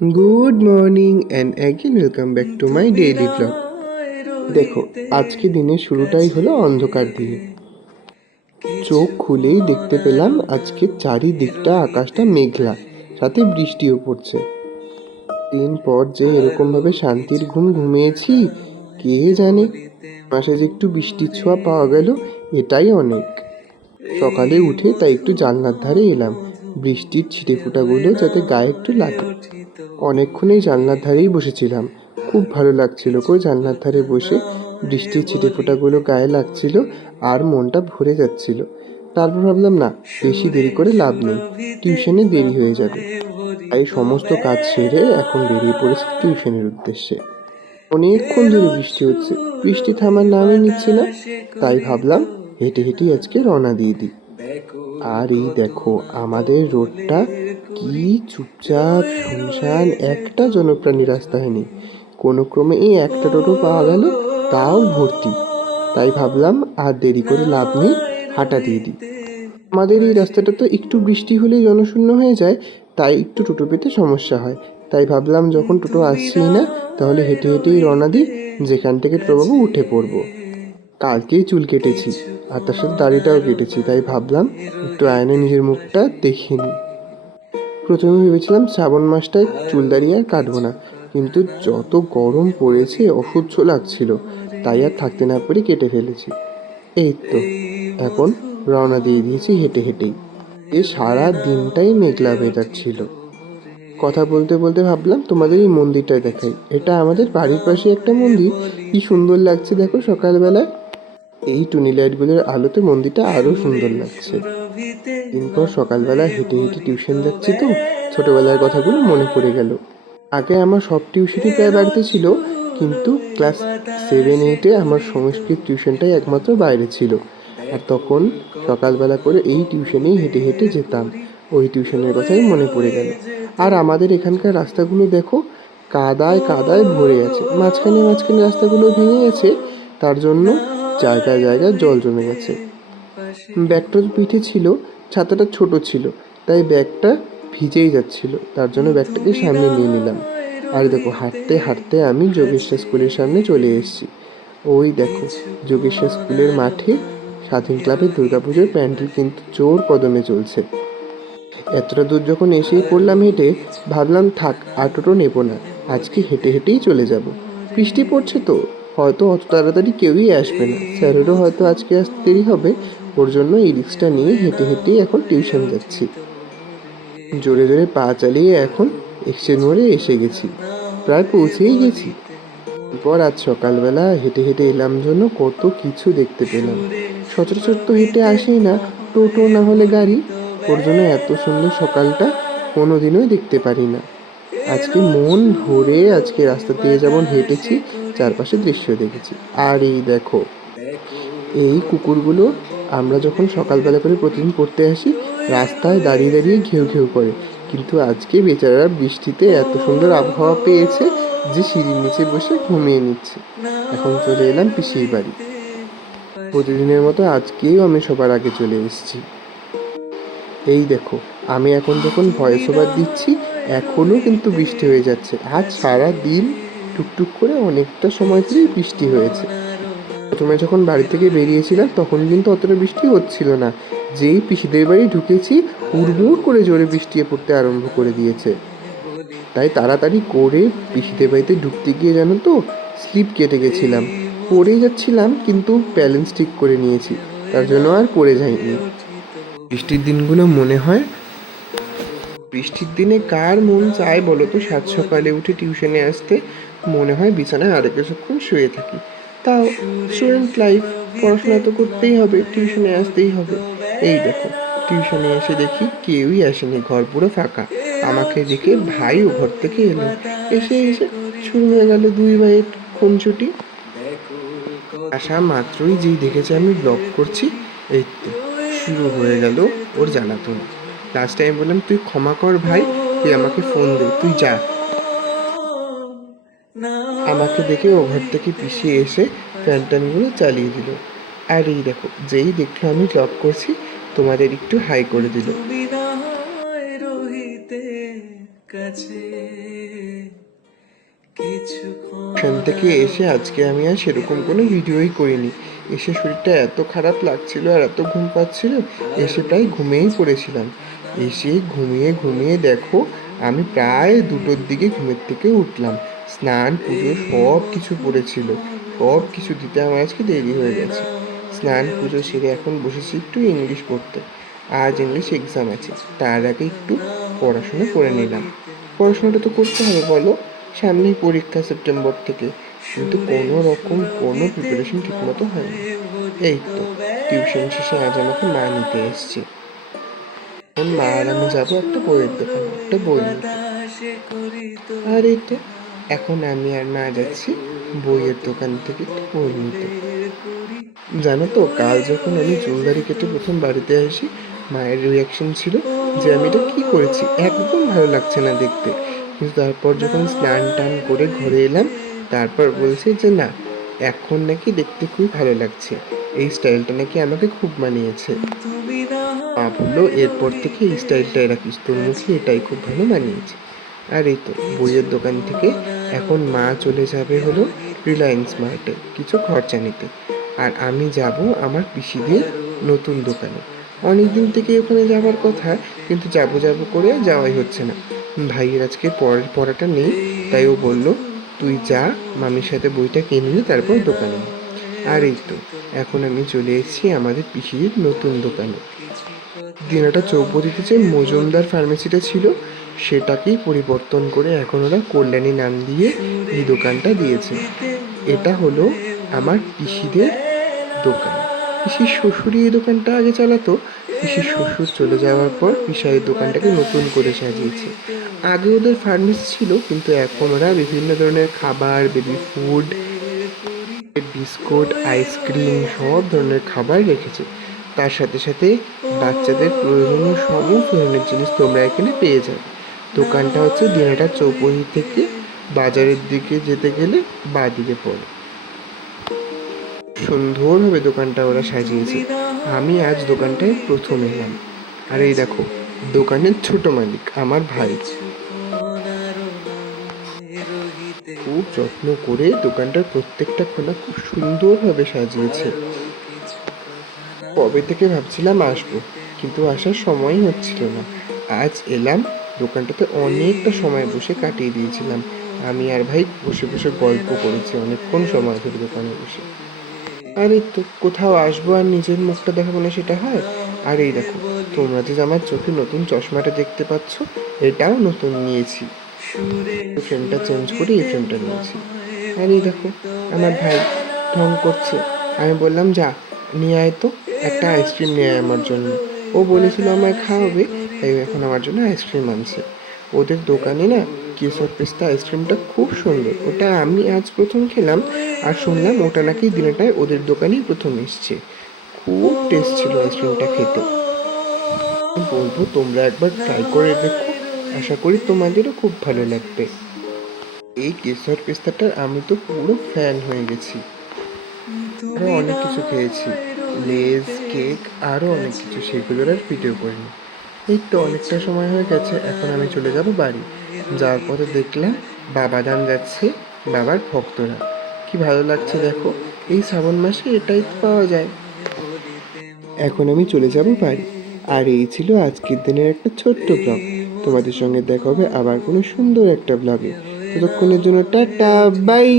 Good morning and again welcome back to my daily blog. দেখো, আজকে দিনের শুরুটাই হলো অন্ধকার দিয়ে। চোখ খুলেই দেখতে পেলাম আজকে চারিদিকটা আকাশটা মেঘলা, সাথে বৃষ্টিও পড়ছে। দিন পর যে এরকমভাবে শান্তির ঘুম ঘুমিয়েছি কে জানে। মাসে যে একটু বৃষ্টির ছোঁয়া পাওয়া গেল এটাই অনেক। সকালে উঠে তাই একটু জানলার ধারে এলাম, বৃষ্টির ছিটে ফোঁটাগুলো যাতে গায়ে একটু লাগে। অনেকক্ষণই জানলার ধারেই বসেছিলাম, খুব ভালো লাগছিল গো জানলার ধারে বসে। বৃষ্টির ছিটে ফোঁটাগুলো গায়ে লাগছিল আর মনটা ভরে যাচ্ছিল। তারপর ভাবলাম না, বেশি দেরি করে লাভ নেই, টিউশনে দেরি হয়ে যাবে। তাই সমস্ত কাজ সেরে এখন বেরিয়ে পড়েছি টিউশনের উদ্দেশ্যে। অনেকক্ষণ ধরে বৃষ্টি হচ্ছে, বৃষ্টি থামার নামই নিচ্ছে না। তাই ভাবলাম হেঁটে হেঁটেই আজকে রওনা দিয়ে দিই। আর এই দেখো, আমাদের রোডটা কি চুপচাপ শুনশান, একটা জনপ্রাণী রাস্তায় নেই। কোনো ক্রমে এই একটা টোটো পাওয়া গেল, তাও ভর্তি। তাই ভাবলাম আর দেরি করে লাভ নেই, হাঁটা দিয়ে দিই। আমাদের এই রাস্তাটা তো একটু বৃষ্টি হলেই জনশূন্য হয়ে যায়, তাই একটু টোটো পেতে সমস্যা হয়। তাই ভাবলাম যখন টোটো আসছেই না, তাহলে হেঁটে হেঁটেই রওনা দিই, যেখান থেকে টোটো পাবো উঠে পড়বো। কালকেই চুল কেটেছি আর তার সাথে দাড়িটাও কেটেছি, তাই ভাবলাম একটু আয়নায় নিজের মুখটা দেখে নিই। প্রথমে ভেবেছিলাম শ্রাবণ মাসটায় চুল দাড়ি আর কাটবো না, কিন্তু যত গরম পড়েছে অসহ্য লাগছিল, তাই আর থাকতে না পেরে কেটে ফেলেছি। এই তো এখন রওনা দিয়ে দিয়েছি হেঁটে হেঁটেই। সারা দিনটাই মেঘলা ওয়েদার ছিল। কথা বলতে বলতে ভাবলাম তোমাদের এই মন্দিরটাই দেখাই। এটা আমাদের বাড়ির পাশে একটা মন্দির, কি সুন্দর লাগছে দেখো সকালবেলায়। এই টুনি লাইটগুলোর আলোতে মন্দিরটা আরো সুন্দর লাগছে। দিনপর সকালবেলা হেঁটে হেঁটে টিউশন যাচ্ছি তো ছোটবেলার কথাগুলো মনে পড়ে গেল। আগে আমার সব টিউশনই প্রায় বাড়িতে ছিল, কিন্তু ক্লাস 7-8-এ আমার সংস্কৃত টিউশনটাই একমাত্র বাইরে ছিল। আর তখন সকালবেলা করে এই টিউশনেই হেঁটে হেঁটে যেতাম। ওই টিউশনের কথাই মনে পড়ে গেল। আর আমাদের এখানকার রাস্তাগুলো দেখো, কাদায় কাদায় ভরে আছে, মাঝখানে মাঝখানে রাস্তাগুলো ভেঙে গেছে, তার জন্য জায়গায় জায়গায় জল জমে গেছে। ব্যাগটা তো পিঠে ছিল, ছাতাটা ছোট ছিল, তাই ব্যাগটা ভিজেই যাচ্ছিল, তার জন্য ব্যাগটাকে সামনে নিয়ে নিলাম। আর দেখো, হাঁটতে হাঁটতে আমি যোগেশ্বর স্কুলের সামনে চলে এসেছি। ওই দেখো, যোগেশ্বর স্কুলের মাঠে স্বাধীন ক্লাবের দুর্গাপুজোর প্যান্ডেল কিন্তু জোর কদমে চলছে। এতটা দূর যখন এসেই পড়লাম হেঁটে, ভাবলাম থাক আর টোটো নেবো না, আজকে হেঁটে হেঁটেই চলে যাব। বৃষ্টি পড়ছে তো, হয়তো অত তাড়াতাড়ি কেউই আসবে না, স্যারেরও হয়তো আজকে আসতে দেরি হবে। ওর জন্য এই রিক্সটা নিয়ে হেঁটে হেঁটেই এখন টিউশন যাচ্ছি। জোরে জোরে পা চালিয়ে এখন এক্সচেঞ্জ মোড়ে এসে গেছি, প্রায় পৌঁছেই গেছি। এরপর আজ সকালবেলা হেঁটে হেঁটে এলাম জন্য কত কিছু দেখতে পেলাম। সচরাচর তো হেঁটে আসেই না, টোটো না হলে গাড়ি। ওর জন্য এত সুন্দর সকালটা কোনোদিনই দেখতে পারি না। আজকে মন ভরে আজকে রাস্তা দিয়ে যেমন হেঁটেছি, চারপাশে দৃশ্য দেখেছি। আর এই দেখো, এই কুকুরগুলো আমরা যখন সকালবেলা করে প্রতিদিন পড়তে আসি, রাস্তায় দাঁড়িয়ে দাঁড়িয়ে ঘেউ ঘেউ করে, কিন্তু আজকে বেচারারা বৃষ্টিতে এত সুন্দর আবহাওয়া পেয়েছে যে সিঁড়ির নিচে বসে ঘুমিয়ে নিচ্ছে। এখন চলে এলাম পিসির বাড়ি। প্রতিদিনের মতো আজকেও আমি সবার আগে চলে এসেছি। এই দেখো, আমি এখন যখন ভয়েস ওভার দিচ্ছি, এখনও কিন্তু বৃষ্টি হয়ে যাচ্ছে। আজ সারা দিন টুকটুক করে অনেকটা সময় ধরেই বৃষ্টি হয়েছে। প্রথমে যখন বাড়ি থেকে বেরিয়েছিলাম তখন কিন্তু অতটা বৃষ্টি হচ্ছিল না, যেই পিসিদের বাড়ি ঢুকেছি হুড়মুড় করে জোরে বৃষ্টি পড়তে আরম্ভ করে দিয়েছে। তাই তাড়াতাড়ি করে পিসিদের বাড়িতে ঢুকতে গিয়ে জানো তো, স্লিপ কেটে গেছিলাম, পড়েই যাচ্ছিলাম, কিন্তু ব্যালেন্স ঠিক করে নিয়েছি, তার জন্য আর পড়ে যাইনি। বৃষ্টির দিনগুলো মনে হয়, বৃষ্টির দিনে কার মন চায় বলো তো সাত সকালে উঠে টিউশনে আসতে? মনে হয় বিছানায় আরো কিছুক্ষণ শুয়ে থাকি। তাও স্টুডেন্ট লাইফ, পড়াশোনা তো করতেই হবে, টিউশনে আসতেই হবে। এই দেখো, টিউশনে এসে দেখি কেউই আসেনি, ঘর পুরো ফাঁকা। আমাকে দেখে ভাইও ঘর থেকে এলো, এসে এসে শুরু হয়ে গেল দুই ভাইয়ের খুনসুটি। আসা মাত্রই যেই দেখেছে আমি ব্লগ করছি, এই তো শুরু হয়ে গেল ওর জ্বালাতন। লাস্ট টাইম বললাম তুই ক্ষমা কর ভাই, তুই আমাকে ফোন দে, তুই যা। আমাকে দেখে ও ঘর থেকে পিছিয়ে এসে ফ্যান ট্যানগুলো চালিয়ে দিল। আর এই দেখো, যেই দেখলো আমি ব্লগ করছি, তোমাদের একটু হাই করে দিল। সেখান থেকে এসে আজকে আমি আর সেরকম কোনো ভিডিওই করিনি। এসে শরীরটা এত খারাপ লাগছিল আর এত ঘুম পাচ্ছিল, এসে প্রায় ঘুমিয়েই পড়েছিলাম। এসে ঘুমিয়ে ঘুমিয়ে দেখো আমি প্রায় 2টোর দিকে ঘুমের থেকে উঠলাম। স্নান পুজো সব কিছু পড়েছিল, সব কিছু দিতে আমার আজকে দেরি হয়ে গেছে। স্নান পুজো সেরে এখন বসেছি একটু ইংলিশ পড়তে। আজ ইংলিশ এক্সাম আছে, তার আগে একটু পড়াশোনা করে নিলাম। পড়াশোনাটা তো করতে হবে বলো, সামনেই পরীক্ষা সেপ্টেম্বর থেকে, কিন্তু কোনো রকম কোনো প্রিপারেশন ঠিকমতো হয় না। এই তো টিউশন শেষে আজ আমাকে মা নিতে এসছে। এখন মা আর আমি যাবো একটা বইয়ের দোকানে একটা বই নিতে। আর এই তো এখন আমি আর মা যাচ্ছি বইয়ের দোকান থেকে একটা বই নিতে। জানো তো কাল যখন আমি চুল দাড়ি কেটে প্রথম বাড়িতে আসি, মায়ের রিয়াকশন ছিল যে আমি এটা কী করেছি, একদম ভালো লাগছে না দেখতে। কিন্তু তারপর যখন স্নান টান করে ঘরে এলাম, তারপর বলছে যে না, এখন নাকি দেখতে খুবই ভালো লাগছে, এই স্টাইলটা নাকি আমাকে খুব মানিয়েছে। মা বললো এরপর থেকে এই স্টাইলটাই রাখিস, তোর মুখে এটাই খুব ভালো মানিয়েছে। আর এই তো বইয়ের দোকান থেকে এখন মা চলে যাবে হলো রিলায়েন্স মার্টে কিছু খরচা নিতে, আর আমি যাব আমার পিসিদের নতুন দোকানে। অনেক দিন থেকে ওখানে যাওয়ার কথা, কিন্তু যাব যাব করে যাওয়াই হচ্ছে না। ভাইয়ের আজকে পড়াটা নেই, তাই ও বলল তুই যা, মামির সাথে বইটা কিনে নি তারপর দোকানে। আর এই তো এখন আমি চলে এসেছি আমাদের পিসির নতুন দোকানে। দিনাটা চৌপতিতে যে মজুমদার ফার্মেসিটা ছিল সেটাকেই পরিবর্তন করে এখন ওরা কল্যাণী নাম দিয়ে এই দোকানটা দিয়েছে। এটা হলো আমার পিসিদের দোকান। পিসির শ্বশুরই এই দোকানটা আগে চালাতো, পিসির শ্বশুর চলে যাওয়ার পর পিসা এই দোকানটাকে নতুন করে সাজিয়েছে। আগে ওদের ফার্মেসি ছিল, কিন্তু এখন ওরা বিভিন্ন ধরনের খাবার, বেবি ফুড, বিস্কুট, আইসক্রিম সব ধরনের খাবার রেখেছে। তার সাথে সাথে বাচ্চাদের প্রয়োজনীয় সমস্ত ধরনের জিনিস তোমরা এখানে পেয়ে যাবে। দোকানটা হচ্ছে দিনাটা চৌপতি থেকে বাজারের দিকে যেতে গেলে বাঁ দিকে পড়ে। সুন্দরভাবে দোকানটা ওরা সাজিয়েছে। আমি আজ দোকানটায় প্রথম এলাম। আর এই দেখো দোকানের ছোট মালিক আমার ভাই খুব যত্ন করে দোকানটার প্রত্যেকটা খোলা খুব সুন্দরভাবে সাজিয়েছে। কবে থেকে ভাবছিলাম আসবো, কিন্তু আসার সময়ই হচ্ছিল না। আজ এলাম, দোকানটাতে অনেকটা সময় বসে কাটিয়ে দিয়েছিলাম। আমি আর ভাই বসে বসে গল্প করেছি অনেকক্ষণ সময় ধরে দোকানে বসে। আর এই তো কোথাও আসবো আর নিজের মুখটা দেখাবো না সেটা হয়। আর এই দেখো তোমরা যে আমার চোখে নতুন চশমাটা দেখতে পাচ্ছ, এটাও নতুন নিয়েছি। ফ্রেমটা চেঞ্জ করে এই ফ্রেমটা নিয়েছি। আর এই দেখো আমার ভাই ঢং করছে। আমি বললাম যা নিয়ে আয় তো, একটা আইসক্রিম নিয়ে আয় আমার জন্য। ও বলেছিল আমায় খাওয়াবে, তাই এখন আমার জন্য আইসক্রিম আনছে। ওদের দোকানে না কেশর পেস্তা আইসক্রিমটা খুব সুন্দর, ওটা আমি আজ প্রথম খেলাম। আর শুনলাম ওটা নাকি দিনটায় ওদের দোকানেই প্রথম এসছে। খুব টেস্ট ছিল আইসক্রিমটা খেতে। বলবো তোমরা একবার ট্রাই করে দেখো, আশা করি তোমাদেরও খুব ভালো লাগবে। এই কেশর পেস্তাটার আমি তো পুরো ফ্যান হয়ে গেছি। আরও অনেক কিছু খেয়েছি, লেজ, কেক, আরও অনেক কিছু, সেগুলোর আর ভিডিও করিনি। এই তো অনেকটা সময় হয়ে গেছে, এখন আমি চলে যাব বাড়ি। যাওয়ার পথে দেখলাম বাবাদান যাচ্ছে বাবার ভক্তরা। কি ভালো লাগছে দেখো, এই শ্রাবণ মাসে এটাই তো পাওয়া যায়। এখন আমি চলে যাব বাড়ি। আর এই ছিল আজকের দিনের একটা ছোট্ট ব্লগ। তোমাদের সঙ্গে দেখা হবে আবার কোনো সুন্দর একটা ব্লগে। ততক্ষণের জন্য টাটা, বাই।